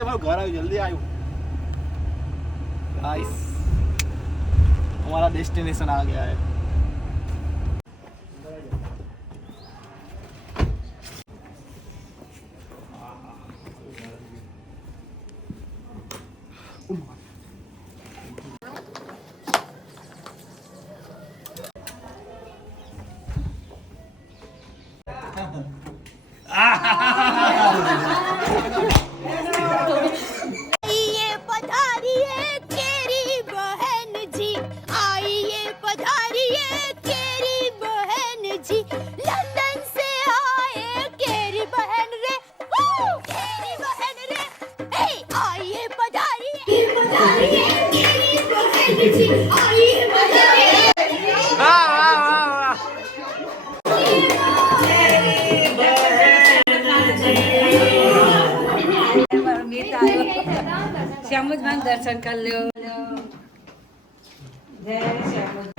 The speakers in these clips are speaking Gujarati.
हमारा घर आयो जल्दी आयो गाइस हमारा डेस्टिनेशन आ गया है श्यामज मान दर्शन कर लो जय श्यामज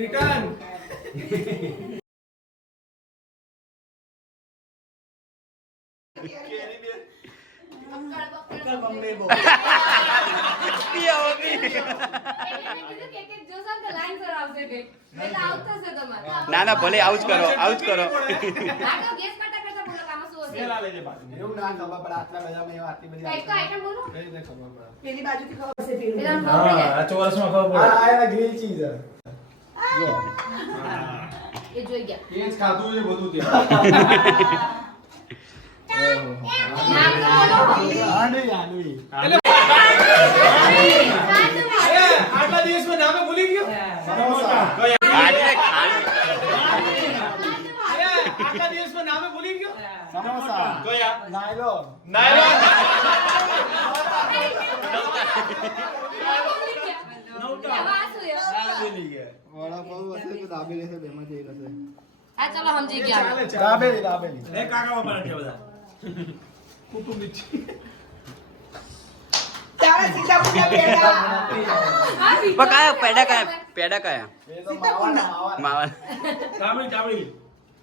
रिटर्न ના ના ભલે આવું જ કરો પેલા લેજે બાજુ એવું ના ખબર પડે આટલા બધામાં એવા આટલી બધી કઈ આઈટમ બોલો કઈ ને ખબર પડે પેલી બાજુથી ખબર છે પેલી હા ચોરસમાં ખબર પડે આ એના ગ્રીલ ચીઝ જો એ જોઈ ગયા એ જ ખાધું છે બધું ત્યાં નામ તો બોલો આંડવી આટલા દિવસમાં નામે ભૂલી ગયો સમોસા આટલા દિવસમાં નામે ભૂલી ગયો સમોસા કયા નાયલોન વડાપાવ હશે કે દાબેલી હશે બેમાંથી એક હશે હા ચલો સમજી ગયા દાબેલી એ કાકા બાપા નથી બધા કુટુંબિક તારા સીધા પૂજા પેડા પેડા કયા એ તો માવા માવા ચામડી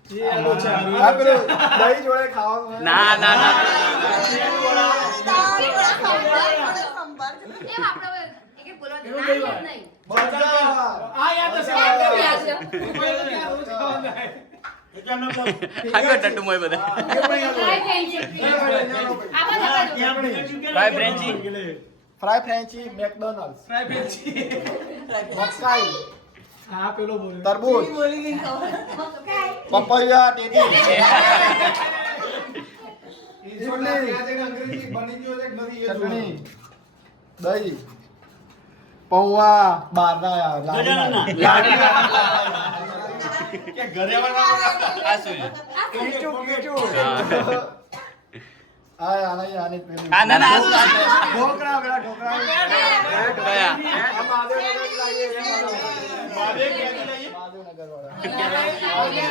એ આલો છે આ પેલો દહીં જોડે ખાવાનું ના ના ના આ યાદ હશે આગળ ટટ્ટુ મોય બધા ફ્રાય ફ્રેન્ચી ફ્રાય ફ્રેન્ચી મેકડોનાલ્ડ્સ ફ્રાય ફ્રેન્ચી મકાઈ હા પેલો બોલ તરબૂચ પપૈયા ટેટી ચટણી દહીં પૌવા બારના કે ઘરે બનાવવા આ શું આને પેલું આ ના ના આ શું ઢોકળા પેલા ઢોકળા કયા આ મહાદેવનગર લાગે મહાદેવનગર વાળા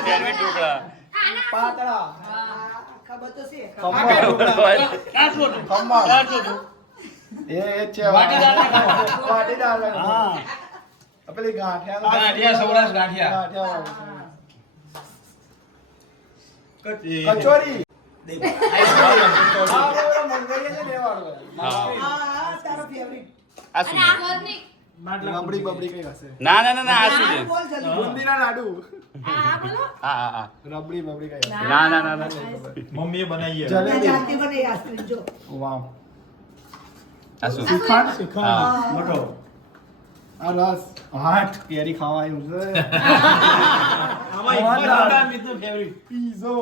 સેન્ડવિચ ઢોકળા પાતળા ખબર તો છે ખમણ એ છે વાટીદાર હા પેલી ગાંઠિયા ગાંઠિયા સૌરાષ્ટ્ર ગાંઠિયા કચોરી હા તારો ફેવરિટ આ શું રબડી બબડી કઈ હશે ના ના ના ના આ શું છે બોલ જલ્દી બુંદીના લાડુ હા બોલો હા હા હા રબડી બબડી કઈ હશે ના ના ના ના મમ્મીએ બનાવી મેં જલેબી જાતે બને આસ્ત્રી જો વાવ આ શું શ્રીખંડ હા. શ્રીખંડ મોટો આ રસ હાટ કેરી ખાવા આવ્યું છે આમાં મિત્ર ફેવરિટ પીઝો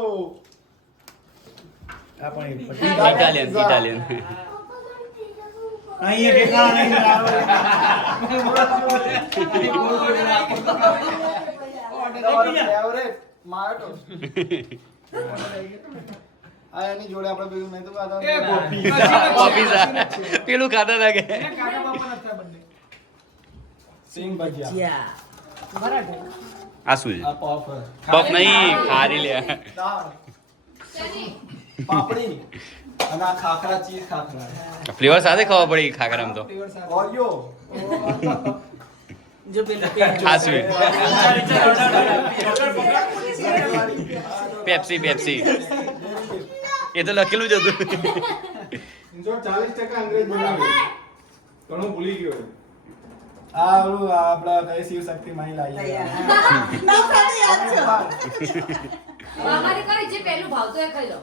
આ પણ ઇટાલિયન ઇટાલિયન અહીંયા ઠેકાણા નહીં ફેવરેટ મારો આ એની જોડે આપણે પેલું નહીં તો ખાતા પપીઝા પેલું ખાતા હતા કે સિંગ ભજીયા આ શું છે આ પફ પફ નહીં ખારી લે દાળ પાપડી અને આ ખાખરા ચીઝ ખાખરા ફ્લેવર સાથે ખબર પડી ખાખરામાં તો ઓરિયો जो पेला આ શું પેપ્સી પેપ્સી એ તો લખેલું જ હતું ઇન્જોર 40% અંગ્રેજ બોલાવે ઘણું ભૂલી ગયો આ ઓલું આપડા કઈ શિવ શક્તિ માહી લાવી નવસારી યાદ છે. અમારી કઈ જે પહેલું ભાવતું એ ખાઈ લો